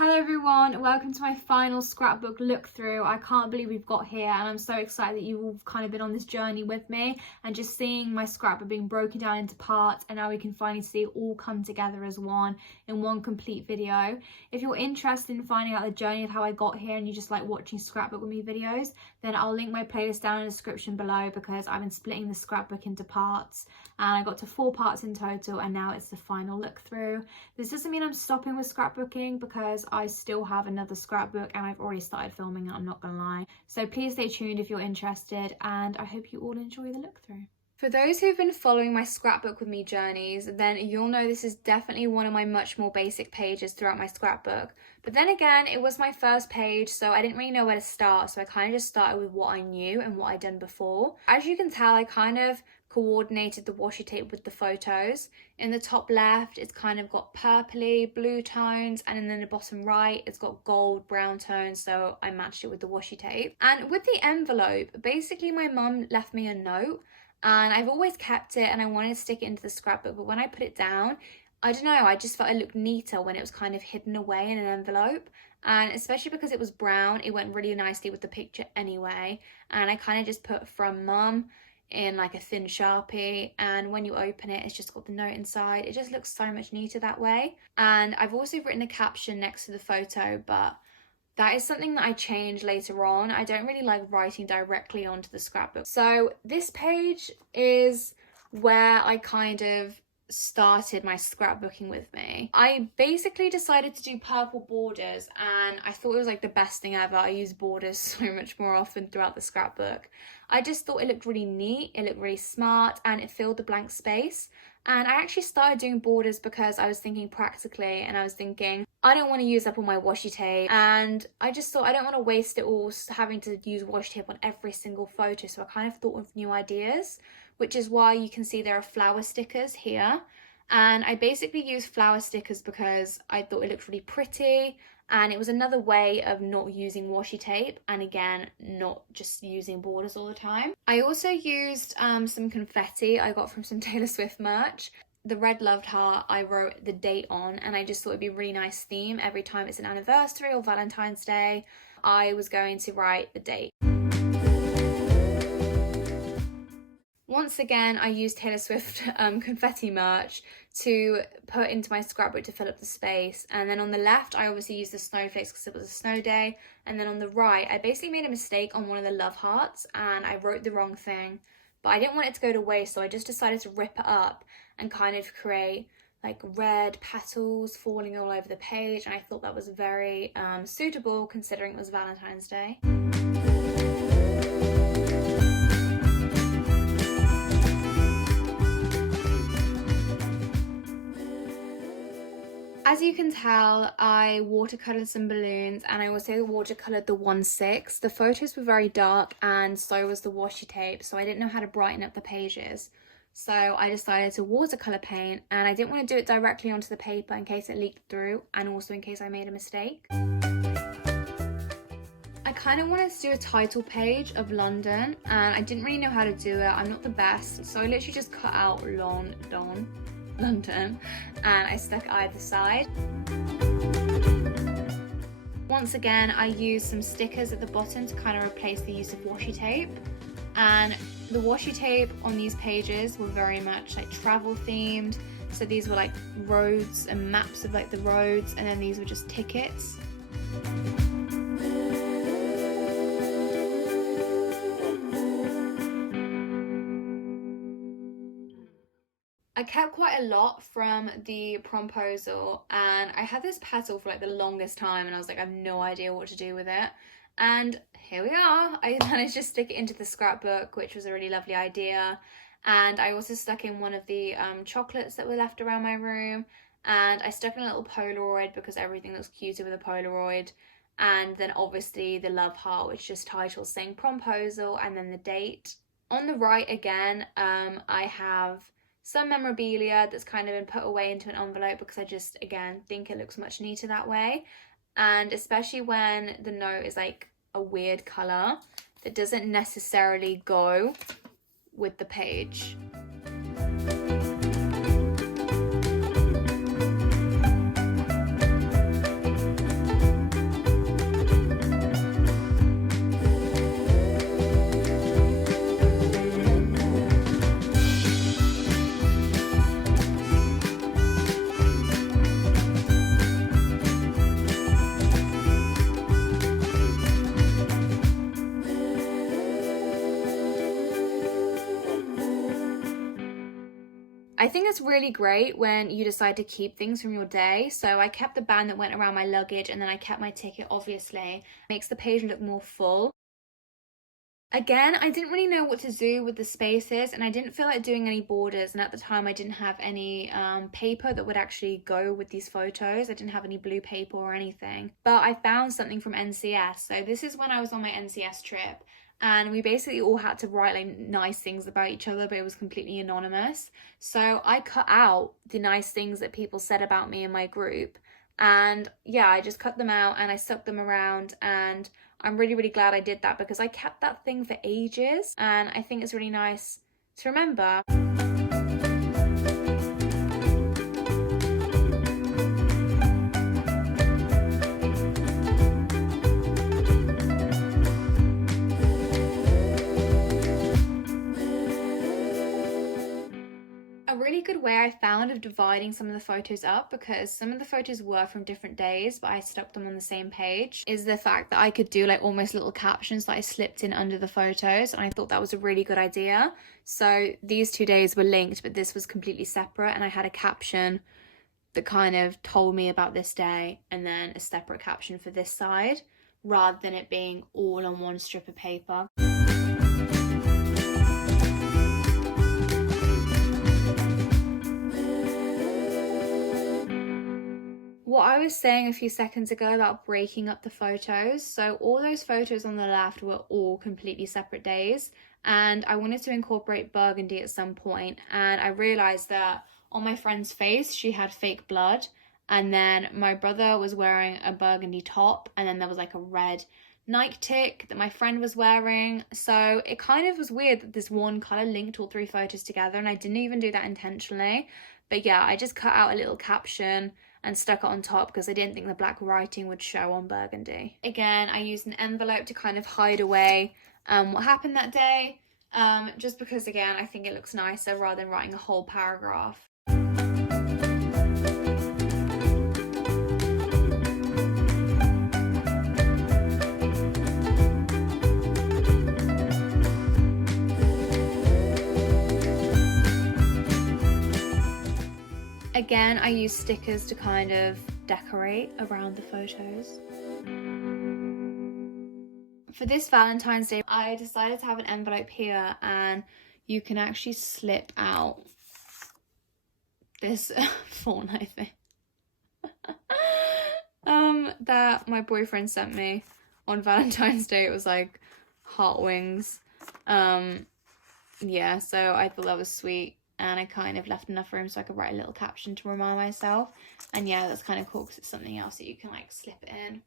Hello everyone, welcome to my final scrapbook look through. I can't believe we've got here and I'm so excited that you've all kind of been on this journey with me and just seeing my scrapbook being broken down into parts, and now we can finally see it all come together as one in one complete video. If you're interested in finding out the journey of how I got here and you just like watching scrapbook with me videos, then I'll link my playlist down in the description below, because I've been splitting the scrapbook into parts and I got to 4 parts in total, and now it's the final look through. This doesn't mean I'm stopping with scrapbooking, because I still have another scrapbook and I've already started filming it, I'm not gonna lie. So please stay tuned if you're interested, and I hope you all enjoy the look through. For those who've been following my scrapbook with me journeys, then you'll know this is definitely one of my much more basic pages throughout my scrapbook. But then again, it was my first page, so I didn't really know where to start, so I kind of just started with what I knew and what I'd done before. As you can tell, I kind of coordinated the washi tape with the photos. In the top left, it's kind of got purpley, blue tones, and then the bottom right, it's got gold, brown tones, so I matched it with the washi tape. And with the envelope, basically my mum left me a note, and I've always kept it and I wanted to stick it into the scrapbook, but when I put it down, I don't know, I just felt it looked neater when it was kind of hidden away in an envelope. And especially because it was brown, it went really nicely with the picture anyway. And I kind of just put "from mum" in like a thin Sharpie, and when you open it, it's just got the note inside. It just looks so much neater that way. And I've also written a caption next to the photo, but that is something that I change later on. I don't really like writing directly onto the scrapbook. So this page is where I kind of started my scrapbooking with me. I basically decided to do purple borders, and I thought it was like the best thing ever. I use borders so much more often throughout the scrapbook. I just thought it looked really neat, it looked really smart, and it filled the blank space. And I actually started doing borders because I was thinking practically, and I was thinking I don't want to use up all my washi tape, and I just thought I don't want to waste it all having to use washi tape on every single photo. So I kind of thought of new ideas, which is why you can see there are flower stickers here. And I basically used flower stickers because I thought it looked really pretty, and it was another way of not using washi tape, and again, not just using borders all the time. I also used some confetti I got from some Taylor Swift merch. The red loved heart I wrote the date on, and I just thought it'd be a really nice theme. Every time it's an anniversary or Valentine's Day, I was going to write the date. Once again, I used Taylor Swift confetti merch to put into my scrapbook to fill up the space. And then on the left, I obviously used the snowflakes because it was a snow day. And then on the right, I basically made a mistake on one of the love hearts and I wrote the wrong thing. But I didn't want it to go to waste, so I just decided to rip it up and kind of create like red petals falling all over the page. And I thought that was very suitable considering it was Valentine's Day. As you can tell, I watercolored some balloons, and I also watercolored the 1/6. The photos were very dark and so was the washi tape, so I didn't know how to brighten up the pages. So I decided to watercolor paint, and I didn't want to do it directly onto the paper in case it leaked through, and also in case I made a mistake. I kind of wanted to do a title page of London, and I didn't really know how to do it. I'm not the best, so I literally just cut out London, and I stuck either side. Once again, I used some stickers at the bottom to kind of replace the use of washi tape, and the washi tape on these pages were very much like travel themed. So these were like roads and maps of like the roads, and then these were just tickets. I kept quite a lot from the promposal, and I had this petal for like the longest time, and I was like, I have no idea what to do with it. And here we are. I managed to stick it into the scrapbook, which was a really lovely idea. And I also stuck in one of the chocolates that were left around my room, and I stuck in a little Polaroid because everything looks cuter with a Polaroid. And then obviously the love heart, which just titles saying promposal and then the date. On the right again, I have some memorabilia that's kind of been put away into an envelope because I just, again, think it looks much neater that way. And especially when the note is like a weird colour that doesn't necessarily go with the page. I think it's really great when you decide to keep things from your day. So I kept the band that went around my luggage, and then I kept my ticket, obviously. Makes the page look more full. Again, I didn't really know what to do with the spaces, and I didn't feel like doing any borders, and at the time I didn't have any paper that would actually go with these photos. I didn't have any blue paper or anything, but I found something from NCS. So this is when I was on my NCS trip, and we basically all had to write like nice things about each other, but it was completely anonymous. So I cut out the nice things that people said about me in my group, and yeah, I just cut them out and I stuck them around, and I'm really, really glad I did that because I kept that thing for ages, and I think it's really nice to remember. A really good way I found of dividing some of the photos up, because some of the photos were from different days but I stuck them on the same page, is the fact that I could do like almost little captions that I slipped in under the photos, and I thought that was a really good idea. So these 2 days were linked, but this was completely separate, and I had a caption that kind of told me about this day and then a separate caption for this side, rather than it being all on one strip of paper. What I was saying a few seconds ago about breaking up the photos, so all those photos on the left were all completely separate days, and I wanted to incorporate burgundy at some point, and I realised that on my friend's face she had fake blood, and then my brother was wearing a burgundy top, and then there was like a red Nike tick that my friend was wearing. So it kind of was weird that this one colour linked all 3 photos together, and I didn't even do that intentionally. But yeah, I just cut out a little caption and stuck it on top because I didn't think the black writing would show on burgundy. Again, I used an envelope to kind of hide away what happened that day, just because, again, I think it looks nicer rather than writing a whole paragraph. Again, I use stickers to kind of decorate around the photos. For this Valentine's Day, I decided to have an envelope here, and you can actually slip out this fortnight thing that my boyfriend sent me on Valentine's Day. It was like heart wings. Yeah, so I thought that was sweet. And I kind of left enough room so I could write a little caption to remind myself. And yeah, that's kind of cool because it's something else that you can like slip it in.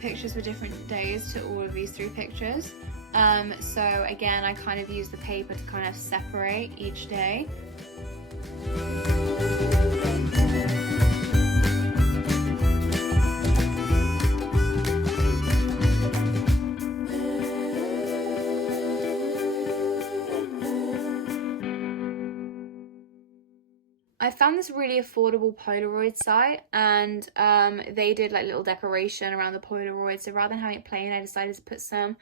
Pictures were different days to all of these 3 pictures. So again, I kind of used the paper to kind of separate each day. I found this really affordable Polaroid site, and they did like little decoration around the Polaroid. So rather than having it plain, I decided to put some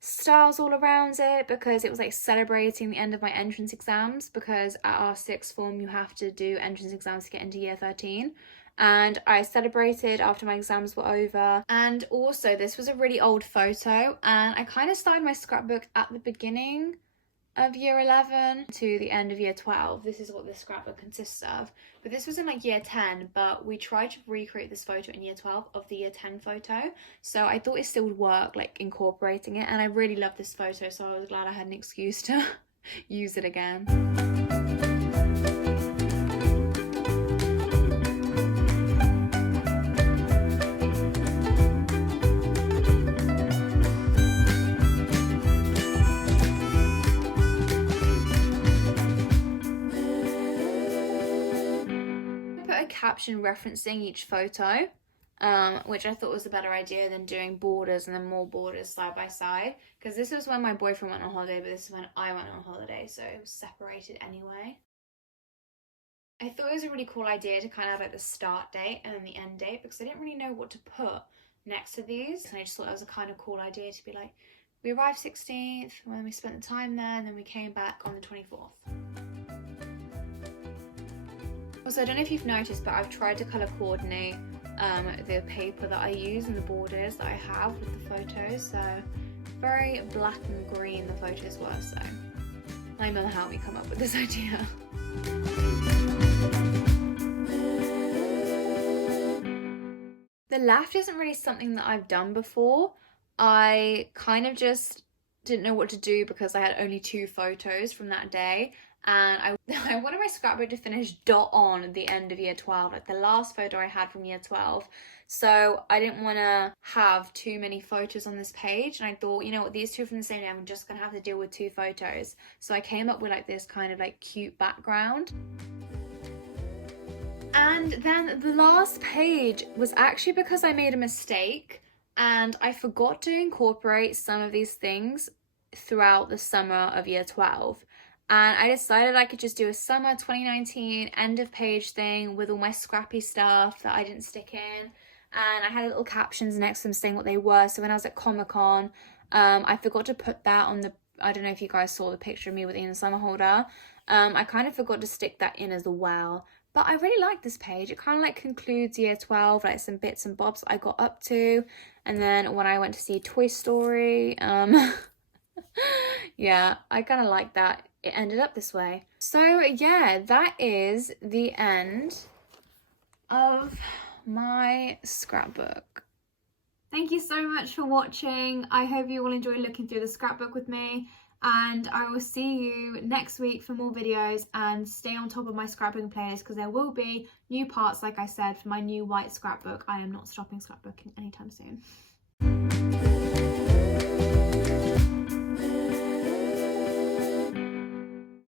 stars all around it because it was like celebrating the end of my entrance exams, because at our 6th form you have to do entrance exams to get into year 13. And I celebrated after my exams were over. And also this was a really old photo, and I kind of started my scrapbook at the beginning of year 11 to the end of year 12. This is what this scrapbook consists of, but this was in like year 10, but we tried to recreate this photo in year 12 of the year 10 photo, so I thought it still would work, like incorporating it, and I really love this photo, so I was glad I had an excuse to use it again. a caption referencing each photo, which I thought was a better idea than doing borders and then more borders side by side, because this was when my boyfriend went on holiday, but this is when I went on holiday, so it was separated anyway. I thought it was a really cool idea to kind of have like the start date and then the end date, because I didn't really know what to put next to these, and I just thought that was a kind of cool idea to be like, we arrived 16th, when we spent the time there, and then we came back on the 24th. Also, I don't know if you've noticed, but I've tried to colour coordinate the paper that I use and the borders that I have with the photos, so very black and green the photos were, so I don't know how we come up with this idea. The left isn't really something that I've done before. I kind of just didn't know what to do because I had only 2 photos from that day, and I wanted my scrapbook to finish dot on at the end of year 12, like the last photo I had from year 12. So I didn't want to have too many photos on this page, and I thought, you know what, these 2 from the same day, I'm just gonna have to deal with 2 photos. So I came up with like this kind of like cute background. And then the last page was actually because I made a mistake and I forgot to incorporate some of these things throughout the summer of year 12. And I decided I could just do a summer 2019 end of page thing with all my scrappy stuff that I didn't stick in. And I had little captions next to them saying what they were. So when I was at Comic-Con, I forgot to put that on the, I don't know if you guys saw the picture of me with the summer holder. I kind of forgot to stick that in as well. But I really like this page. It kind of like concludes year 12, like some bits and bobs I got up to. And then when I went to see Toy Story, yeah, I kind of like that it ended up this way. So yeah, that is the end of my scrapbook. Thank you so much for watching. I hope you all enjoy looking through the scrapbook with me. And I will see you next week for more videos, and stay on top of my scrapbooking playlist because there will be new parts, like I said, for my new white scrapbook. I am not stopping scrapbooking anytime soon.